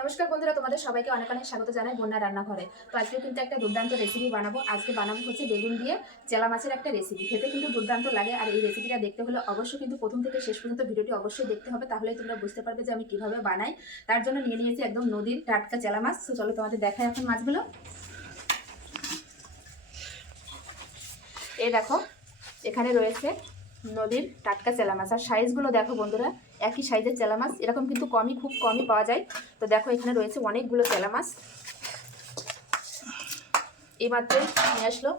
নমস্কার বন্ধুরা, তোমাদের সবাইকে অনেক অনেক স্বাগত জানাই বন্যা রান্নাঘরে। তো আজকে কিন্তু একটা দুর্দান্ত রেসিপি বানাবো। আজকে বানাবো হচ্ছে বেগুন দিয়ে চেলা মাছের একটা রেসিপি খেতে কিন্তু দুর্দান্ত লাগে আর এই রেসিপিটা দেখতে হলে অবশ্যই কিন্তু প্রথম থেকে শেষ পর্যন্ত ভিডিওটি অবশ্যই দেখতে হবে তাহলে তোমরা বুঝতে পারবে যে আমি কীভাবে বানাই। তার জন্য নিয়ে নিয়েছি একদম নদীর টাটকা চেলা মাছ। তো চলো তোমাদের দেখাই এখন মাছগুলো। এই দেখো, এখানে রয়েছে নদীর টাটকা চেলা মাছ। আর সাইজগুলো দেখো বন্ধুরা, একই সাইজের চেলা মাছ। এরকম কিন্তু কমই, খুব কমই পাওয়া যায়। তো দেখো এখানে রয়েছে অনেকগুলো চেলা মাছ। এই মাত্রই নিয়ে আসলো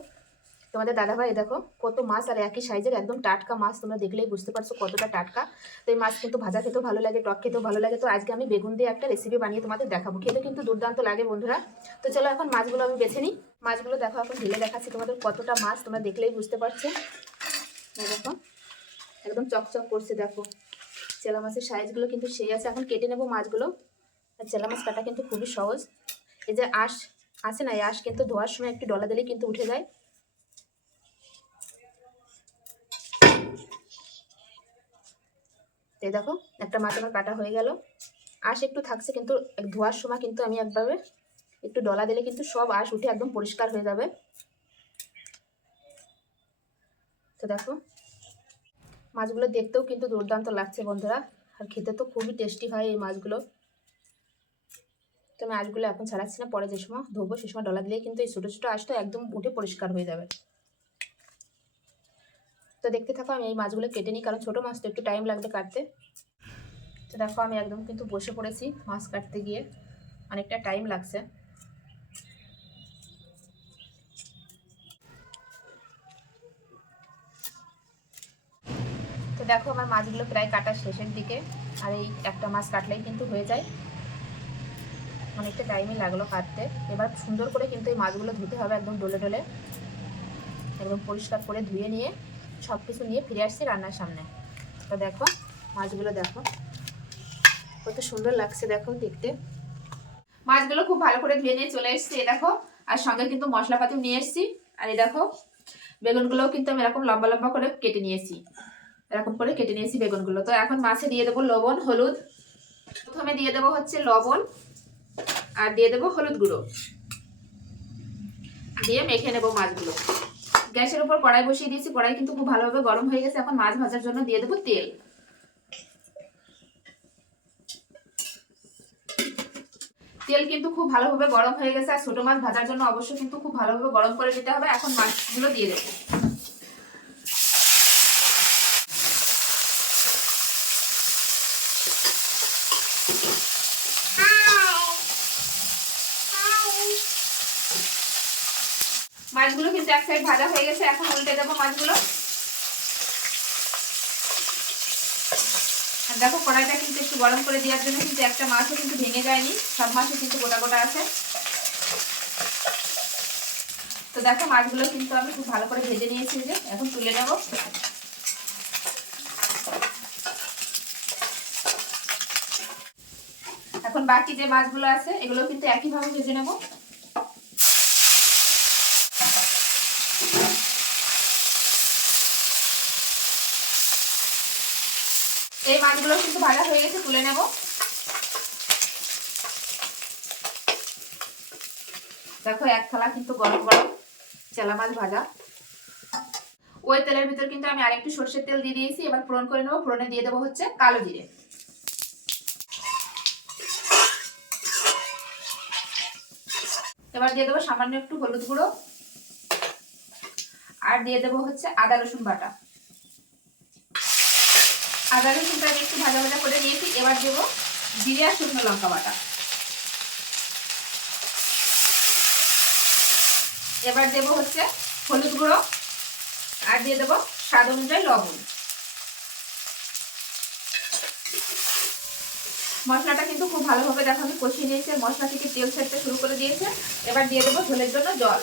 তোমাদের দাদাভাই। দেখো কত মাছ, আর একই সাইজের একদম টাটকা মাছ। তোমরা দেখলেই বুঝতে পারছ কতটা টাটকা। তো এই মাছ কিন্তু ভাজা খেতেও ভালো লাগে, টক খেতেও ভালো লাগে। তো আজকে আমি বেগুন দিয়ে একটা রেসিপি বানিয়ে তোমাদের দেখাবো। খেতে কিন্তু দুর্দান্ত লাগে বন্ধুরা। তো চলো এখন মাছগুলো আমি বেছে নিই। মাছগুলো দেখো এখন ঢেলে দেখাচ্ছি তোমাদের কতটা মাছ। তোমরা দেখলেই বুঝতে পারছ। দেখো। একদম চকচক করছে, দেখো। চেলা মাছের সাইজগুলো কিন্তু সেই আছে। এখন কেটে নেব মাছগুলো। আর চেলা মাছ কাটা কিন্তু খুবই সহজ। এই যে আঁশ, আছে না? এই আঁশ কিন্তু ধোয়ার সময় একটু ডলা দিলেই কিন্তু উঠে যায়। এই দেখো, একটা মাছ আমার কাটা হয়ে গেল। আঁশ একটু থাকছে কিন্তু ধোয়ার সময় কিন্তু আমি একভাবে একটু ডলা দিলে কিন্তু সব আঁশ উঠে একদম পরিষ্কার হয়ে যাবে। তো দেখো মাছগুলো দেখতেও কিন্তু দুর্দান্ত লাগছে বন্ধুরা। আর খেতে তো খুবই টেস্টি হয় এই মাছগুলো। তো আমি এখন ছাড়াচ্ছি না, পরে যে সময় ধোবো, সে সময় ডলা দিলে কিন্তু এই ছোটো ছোটো আঁশটা একদম উঠে পরিষ্কার হয়ে যাবে। তো দেখতে থাকো, আমি এই মাছগুলো কেটে নিই, কারণ ছোটো মাছ তো একটু টাইম লাগবে কাটতে। তো দেখো, আমি একদম কিন্তু বসে পড়েছি মাছ কাটতে গিয়ে। অনেকটা টাইম লাগছে। দেখো আমার মাছগুলো প্রায় কাটা শেষের দিকে, আর এই একটা মাছ কাটলেই কিন্তু হয়ে যায়। অনেকটা টাইমই লাগল কাটতে। এবার সুন্দর করে কিন্তু এই মাছগুলো ধুতে হবে একদম ডলে ডলে। একদম পরিষ্কার করে ধুয়ে নিয়ে সব কিছু নিয়ে ফিরে আসছি রান্নার সামনে। তো দেখো, মাছগুলো দেখো। কত সুন্দর লাগছে দেখো দেখতে। মাছগুলো খুব ভালো করে ধুয়ে নিয়ে চলে এসেছি দেখো। আর সঙ্গে কিন্তু মশলাপাতিও নিয়ে এসেছি। আর এই দেখো, বেগুনগুলোও কিন্তু আমি এরকম লম্বা লম্বা করে কেটে নিয়েছি। এরকম করে কেটে নিয়েছি বেগুনগুলো। তো এখন মাছে দিয়ে দেবো লবণ, হলুদ। প্রথমে দিয়ে দেবো হচ্ছে লবণ আর দিয়ে দেবো হলুদ গুঁড়ো। দিয়ে মেখে নেব মাছগুলো। গ্যাসের উপর কড়াই বসিয়ে দিয়েছি, কড়াই কিন্তু খুব ভালোভাবে গরম হয়ে গেছে। এখন মাছ ভাজার জন্য দিয়ে দেবো তেল। তেল কিন্তু খুব ভালোভাবে গরম হয়ে গেছে। আর ছোট মাছ ভাজার জন্য অবশ্যই কিন্তু খুব ভালোভাবে গরম করে দিতে হবে। এখন মাছগুলো দিয়ে দেবো। মাছগুলো কিন্তু এক সাইড ভাজা হয়ে গেছে, এখন উল্টে দেবো মাছগুলো। দেখো কড়াইটা কিন্তু একটু গরম করে দেওয়ার জন্য কিন্তু একটা মাছও কিন্তু ভেঙে যায়নি, সব মাছও কিন্তু গোটা গোটা আছে। তো দেখো মাছগুলো কিন্তু আমি খুব ভালো করে ভেজে নিয়েছি যে, এখন তুলে নেব। এখন বাকি যে মাছগুলো আছে, এগুলো কিন্তু একইভাবে ভেজে নেব। এই মাছগুলো কিন্তু ভাজা হয়ে গেছে, তুলে নেব। দেখো, এক থালা কিন্তু গরম গরম চেলা মাছ ভাজা। ওই তেলের ভিতর কিন্তু আমি আরেকটু সর্ষের তেল দিয়ে দিয়েছি, এবার ফোড়ন করে নেব। ফোড়নে দিয়ে দেবো হচ্ছে কালো জিরে। এবার দিয়ে দেবো সামান্য একটু হলুদ গুঁড়ো। আর দিয়ে দেবো হচ্ছে আদা রসুন বাটা। আদা রসুনটা একটু ভাজা ভাজা করে নিয়েছি। এবার দেবো জিরে আর শুকনো লঙ্কা বাটা। এবার দেবো হচ্ছে হলুদ গুঁড়ো আর দিয়ে দেবো স্বাদ অনুযায়ী লবণ। মশলাটা কিন্তু খুব ভালোভাবে দেখো আমি কষিয়ে নিয়েছি মশলা থেকে তেল ছাড়তে শুরু করে দিয়েছে। এবার দিয়ে দেবো ঝোলের জন্য জল।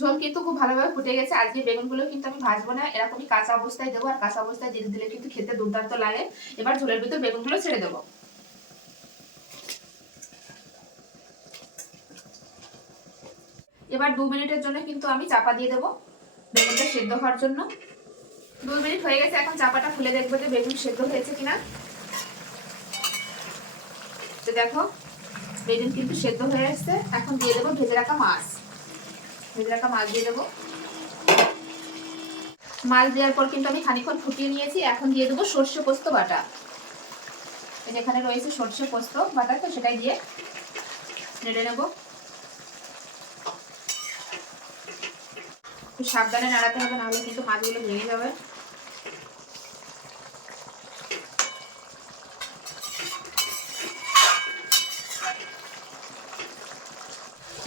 ঝোল কিন্তু খুব ভালোভাবে ফুটে গেছে। আজকে বেগুনগুলো কিন্তু আমি ভাজবো না, এরকমই কাঁচা অবস্থায় দেবো, আর কাঁচা অবস্থায় দিয়ে দিলে কিন্তু খেতে দুর্দান্ত লাগে। এবার ঝোলের ভিতর বেগুনগুলো ছেড়ে দেবো। এবার দু মিনিটের জন্য কিন্তু আমি চাপা দিয়ে দেবো বেগুনটা সেদ্ধ হওয়ার জন্য। দু মিনিট হয়ে গেছে, এখন চাপাটা খুলে দেখব যে বেগুন সেদ্ধ হয়েছে কিনা। তো দেখো, বেগুন কিন্তু সেদ্ধ হয়ে আসছে এখন দিয়ে দেবো ভেজে রাখা মাছ। মাছ দেওয়ার পর কিন্তু আমি খানিক্ষণ ফুটিয়ে নিয়েছি। এখন দিয়ে দেবো সর্ষে পোস্ত বাটা। যেখানে রয়েছে সর্ষে পোস্ত বাটা, তো সেটাই দিয়ে নেড়ে নেব। সাবধানে নাড়াতে হবে, নাহলে কিন্তু মাছগুলো ভেঙে যাবে।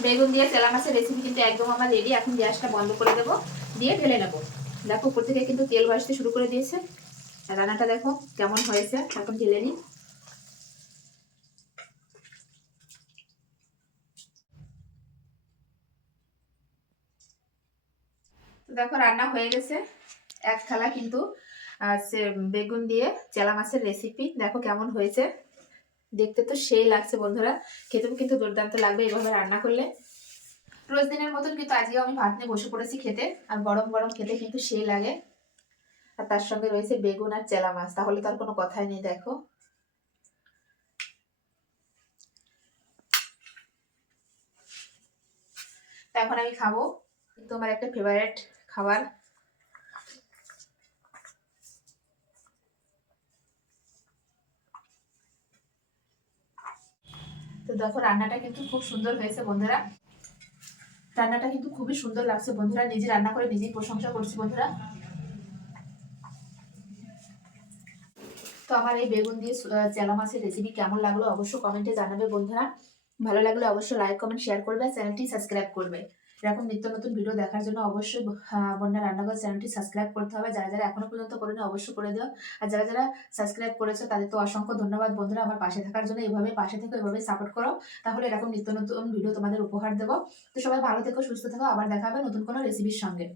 বেগুন দিয়ে তেলা মাছের রেসিপি কিন্তু একদম আমার রেডি এখন গ্যাসটা বন্ধ করে দেবো, দিয়ে ঢেলে নেব। দেখো, উপর থেকে কিন্তু তেল ভাসতে শুরু করে দিয়েছে। রান্নাটা দেখো কেমন হয়েছে, এখন ঢেলে নিই। দেখো, রান্না হয়ে গেছে। এক থালা কিন্তু বেগুন দিয়ে চেলা মাছের রেসিপি দেখো কেমন হয়েছে। দেখতে তো সেই লাগছে বন্ধুরা। খেতেও কিন্তু দুর্দান্ত লাগবে এইভাবে রান্না করলে। রোজ দিনের মতন কিন্তু আজকেও আমি ভাত নিয়ে বসে পড়েছি খেতে, আর গরম গরম খেতে কিন্তু সেই লাগে। আর তার সঙ্গে রয়েছে বেগুন আর চেলা মাছ, তাহলে তার কোনো কথাই নেই, দেখো। এখন আমি খাব তোমার একটা ফেভারিট খাবার। দেখো, রান্নাটা কিন্তু খুব সুন্দর হয়েছে বন্ধুরা। রান্নাটা কিন্তু খুবই সুন্দর লাগছে বন্ধুরা, নিজে রান্না করে নিজেই প্রশংসা করছি বন্ধুরা। তো আমার এই বেগুন দিয়ে চেলা মাছের রেসিপি কেমন লাগল অবশ্যই কমেন্টে জানাবে বন্ধুরা। ভালো লাগলে অবশ্যই লাইক কমেন্ট শেয়ার করবে, চ্যানেলটি সাবস্ক্রাইব করবে। এরকম নিত্য নতুন ভিডিও দেখার জন্য অবশ্যই বন্যা রান্নাঘর চ্যানেলটি সাবস্ক্রাইব করতে হবে। যারা যারা এখনও পর্যন্ত করেনি, অবশ্যই করে দিও। আর যারা যারা সাবস্ক্রাইব করেছ, তাদের তো অসংখ্য ধন্যবাদ। বন্ধুরা, আমার পাশে থাকার জন্য এভাবে পাশে থেকে, এভাবে সাপোর্ট করো। তাহলে এরকম নিত্য নতুন ভিডিও তোমাদের উপহার দেবো। তো সবাই ভালো থেকো, সুস্থ থেকো। আবার দেখা হবে নতুন কোনো রেসিপির সঙ্গে।